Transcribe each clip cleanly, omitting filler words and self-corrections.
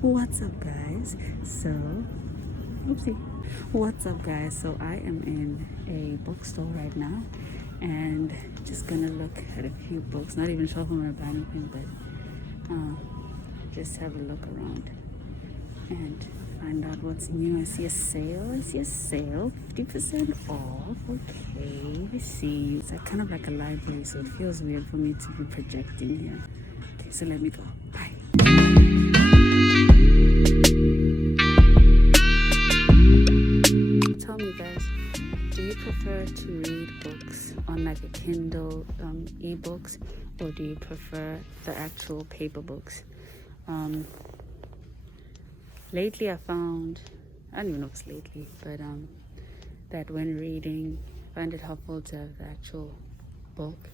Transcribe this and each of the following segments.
What's up, guys? So, oopsie. What's up, guys? So, I am in a bookstore right now and just gonna look at a few books. Not even sure if I'm gonna buy anything, but just have a look around and find out what's new. I see a sale, 50% off. Okay, I see. It's like kind of like a library, so it feels weird for me to be projecting here. Okay, so let me go. Bye. Tell me, guys, do you prefer to read books on like a Kindle, ebooks, or do you prefer the actual paper books? Lately I found, I don't even know if it's lately, but that when reading, I find it helpful to have the actual book.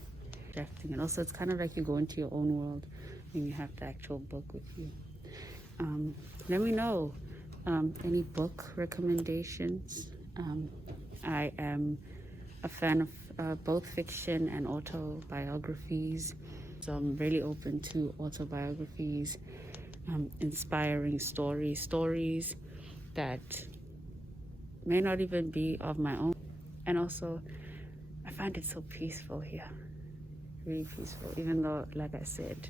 And also it's kind of like you go into your own world when you have the actual book with you. Let me know any book recommendations. I am a fan of both fiction and autobiographies, so I'm really open to autobiographies, inspiring stories that may not even be of my own. And also, I find it so peaceful here, really peaceful, even though, like I said,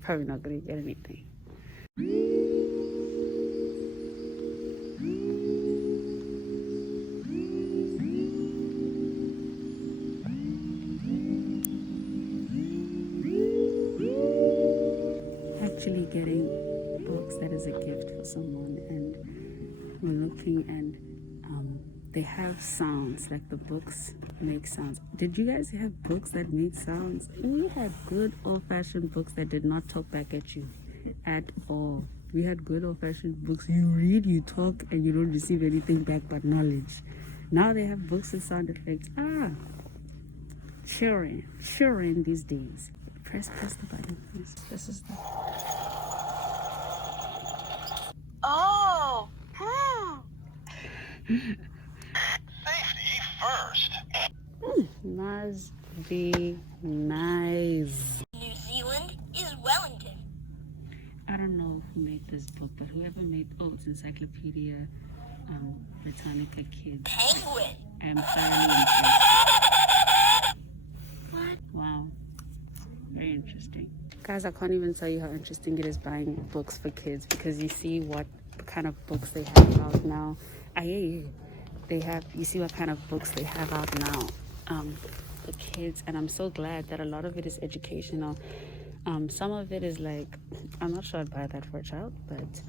probably not gonna get anything. Actually getting books that is a gift for someone, and we're looking, and they have sounds, like the books make sounds. Did you guys have books that made sounds? We had good old-fashioned books that did not talk back at you at all. We had good old-fashioned books. You read, you talk, and you don't receive anything back but knowledge. Now they have books with sound effects. Cheering these days. Press the button, please. This is the... Oh! Safety first. Must be nice. New Zealand is Wellington. I don't know who made this book, but whoever made, it's Encyclopedia Britannica Kids. Penguin. I am thoroughly impressed. What? Wow. Very interesting. Guys, I can't even tell you how interesting it is buying books for kids, because you see what kind of books they have out now. You see what kind of books they have out now for kids, and I'm so glad that a lot of it is educational. Some of it is like, I'm not sure I'd buy that for a child, but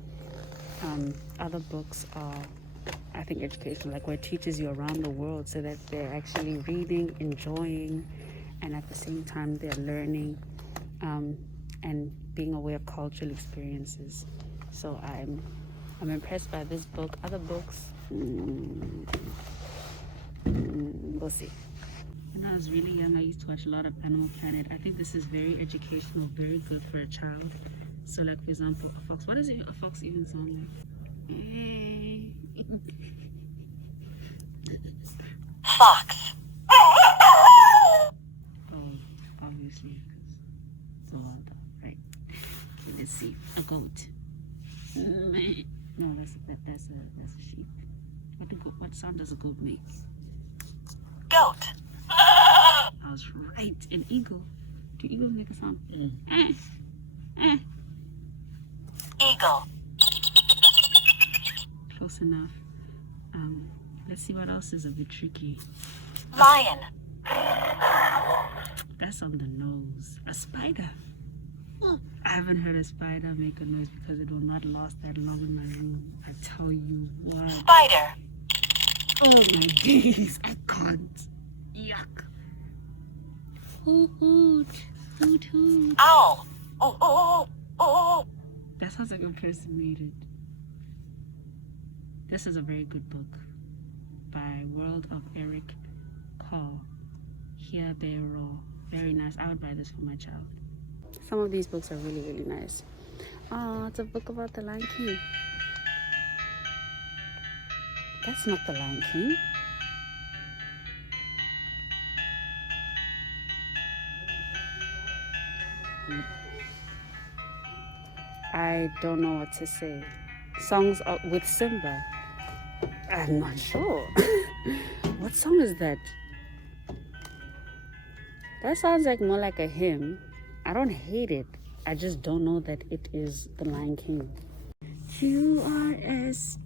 other books are, I think, educational, like where it teaches you around the world, so that they're actually reading, enjoying, and at the same time they're learning and being aware of cultural experiences. So I'm impressed by this book. Other books, we'll see. When I was really young, I used to watch a lot of Animal Planet. I think this is very educational, very good for a child. So, like, for example, a fox. What does a fox even sound like? Fox. Oh, obviously, because it's a wild dog, right? Okay, let's see. A goat. No, that's a sheep. What sound does a goat make? Goat. I was right. An eagle. Do eagles make a sound? Eagle. Close enough. Let's see what else is a bit tricky. Lion. That's on the nose. A spider. I haven't heard a spider make a noise because it will not last that long in my room. I tell you what. Spider. Oh my days, I can't. Yuck. Hoot hoot. Hoot hoot. Owl. Oh. That sounds like a person made it. This is a very good book by World of Eric Carr. Here They Raw. Very nice. I would buy this for my child. Some of these books are really, really nice. Oh, it's a book about the Lion King. That's not the Lion King. I don't know what to say. Songs with Simba. I'm not sure. What song is that? That sounds like more like a hymn. I don't hate it. I just don't know that it is the Lion King. QRST.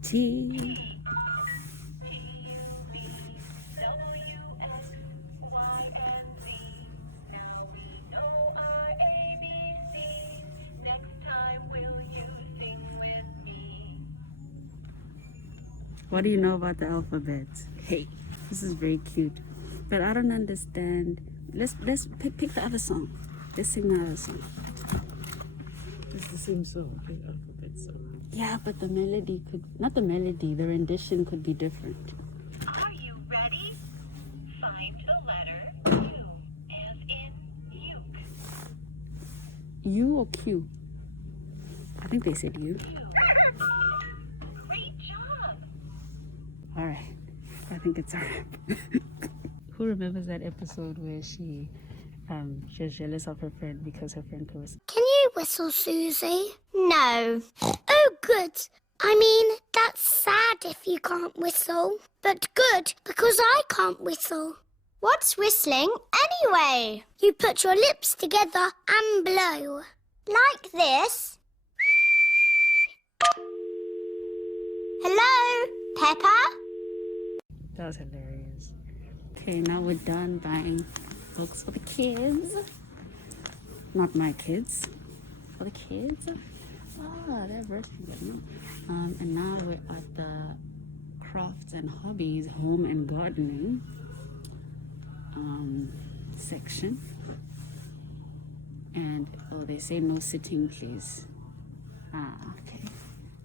What do you know about the alphabet? Hey, this is very cute, but I don't understand. Let's pick the other song. Let's sing the other song. It's the same song, the alphabet song. Yeah, but the melody could not the melody. The rendition could be different. Are you ready? Find the letter U, as in uke. U or Q? I think they said U. Great job. All right, I think it's a wrap. Who remembers that episode where she was jealous of her friend because her friend could whistle? Can you whistle, Susie? No. Oh, good. I mean, that's sad if you can't whistle. But good, because I can't whistle. What's whistling anyway? You put your lips together and blow. Like this. Hello, Peppa? That was hilarious. Okay, now we're done buying books for the kids. Not my kids. For the kids. Ah, they're breastfeeding. And now we're at the crafts and hobbies, home and gardening section. And oh, they say no sitting, please. Ah, okay.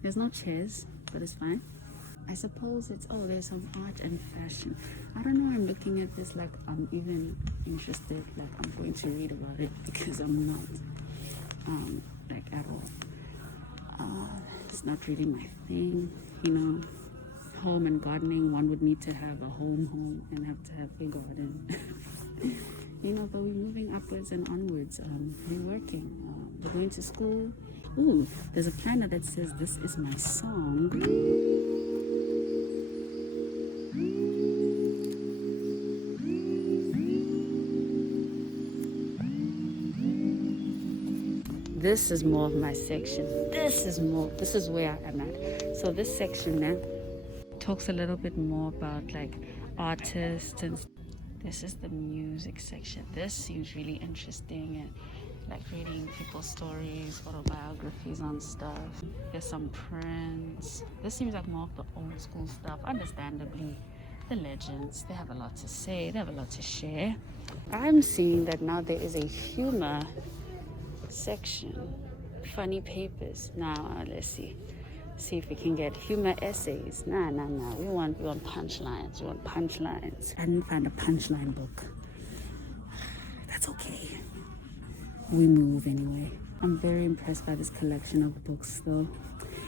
There's no chairs, but it's fine. I suppose it's, oh, there's some art and fashion. I don't know, I'm looking at this like I'm even interested, like I'm going to read about it because I'm not, like at all. It's not really my thing, you know. Home and gardening, one would need to have a home and have to have a garden. You know, but we're moving upwards and onwards. We're working, we're going to school. Ooh, there's a planner that says this is my song. This is more of my section. This is where I am at. So this section now talks a little bit more about like artists, and this is the music section. This seems really interesting, and like reading people's stories, autobiographies on stuff. There's some prints. This seems like more of the old school stuff. Understandably, the legends, they have a lot to say, they have a lot to share. I'm seeing that now there is a humor section. Funny papers. Now let's see if we can get humor essays. Nah. We want punchlines. I didn't find a punchline book. That's okay. We move anyway. I'm very impressed by this collection of books though.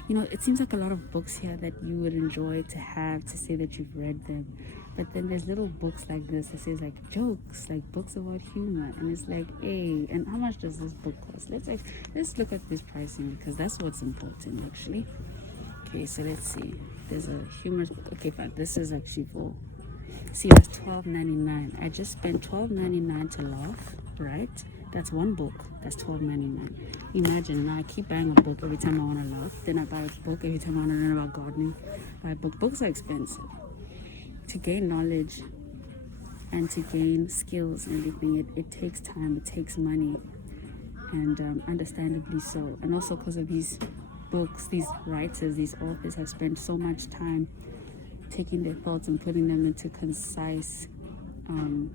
You know, it seems like a lot of books here that you would enjoy to have, to say that you've read them. But then there's little books like this that says like jokes, like books about humor. And it's like, hey, and how much does this book cost? Let's look at this pricing because that's what's important actually. Okay, so let's see. There's a humorous book. Okay, fine. This is actually for, see, that's $12.99. I just spent $12.99 to laugh, right? That's one book. That's $12.99. Imagine now I keep buying a book every time I want to laugh. Then I buy a book every time I want to learn about gardening. Buy a book. Books are expensive. To gain knowledge and to gain skills and everything, it takes time. It takes money, and understandably so. And also because of these books, these writers, these authors have spent so much time taking their thoughts and putting them into concise and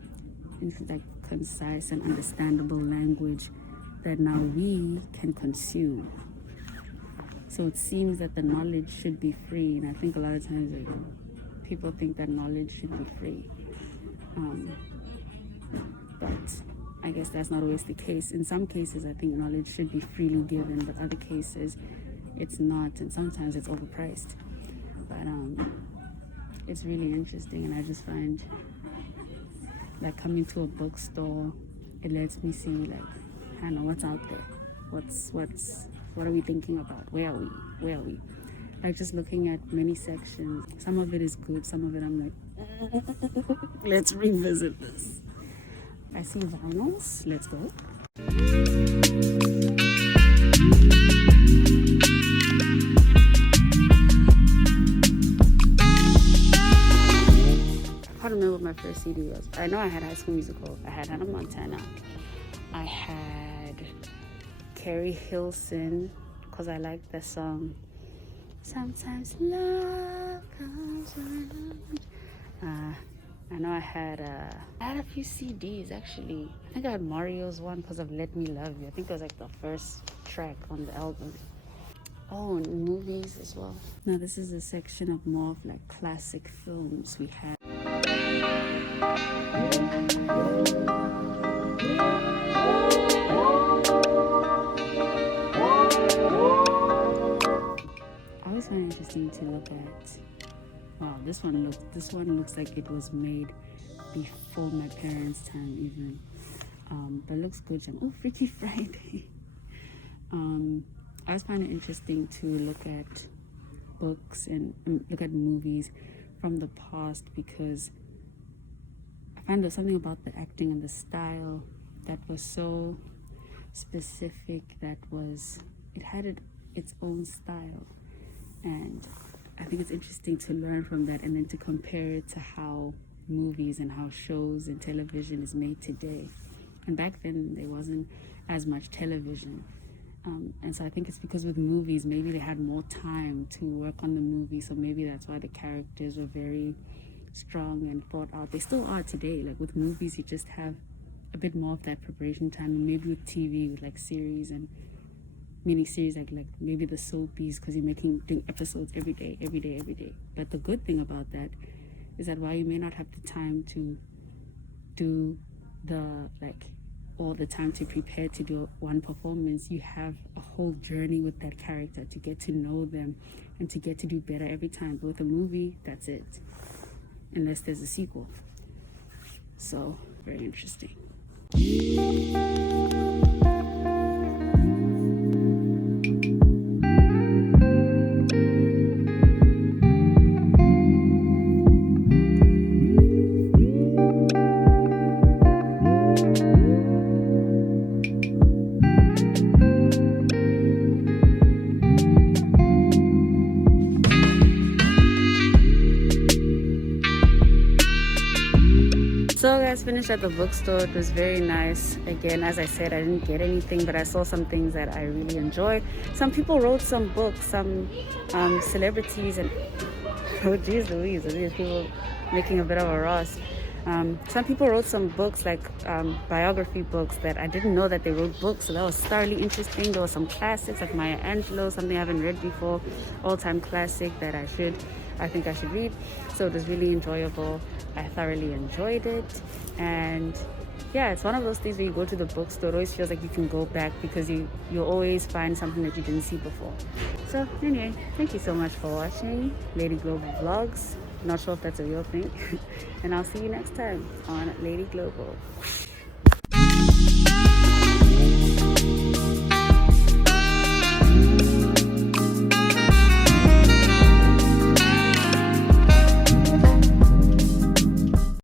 understandable language that now we can consume. So it seems that the knowledge should be free, and I think a lot of times people think that knowledge should be free, but I guess that's not always the case. In some cases I think knowledge should be freely given, but other cases it's not, and sometimes it's overpriced. But it's really interesting, and I just find like coming to a bookstore, it lets me see like, I don't know what's out there, what's What are we thinking about? Where are we? Where are we? Like just looking at many sections. Some of it is good. Some of it I'm like, let's revisit this. I see vinyls. Let's go. I can't remember what my first CD was. I know I had High School Musical. I had Hannah Montana. I had Carrie Hilson because I liked the song. Sometimes love comes around. I know I had a few CDs actually. I think I had Mario's one because of Let Me Love You. I think it was like the first track on the album. Oh, and movies as well. Now this is a section of more of like classic films we had. I always find it interesting to look at. Wow, this one looks like it was made before my parents' time even. But it looks good. Oh, Freaky Friday. I always find it interesting to look at books and look at movies from the past because I find there's something about the acting and the style that was so specific, it had its own style. And I think it's interesting to learn from that and then to compare it to how movies and how shows and television is made today. And back then there wasn't as much television. And so I think it's because with movies, maybe they had more time to work on the movie. So maybe that's why the characters were very strong and thought out. They still are today. Like with movies, you just have a bit more of that preparation time. And maybe with TV, with like series and mini-series, like maybe the soapies, because you're doing episodes every day. But the good thing about that is that while you may not have the time to do all the time to prepare to do one performance, you have a whole journey with that character to get to know them and to get to do better every time. But with a movie, that's it, unless there's a sequel. So very interesting. So guys, finished at the bookstore. It was very nice. Again, as I said, I didn't get anything, but I saw some things that I really enjoyed. Some people wrote some books, some celebrities, and oh geez Louise, these people making a bit of a ross. Some people wrote some books, like biography books, that I didn't know that they wrote books, so that was thoroughly interesting. There were some classics like Maya Angelou, something I haven't read before, all-time classic that I think I should read. So it was really enjoyable. I thoroughly enjoyed it, and yeah, it's one of those things where you go to the bookstore, it always feels like you can go back because you'll always find something that you didn't see before. So anyway, thank you so much for watching Lady Global Vlogs. Not sure if that's a real thing. And I'll see you next time on Lady Global.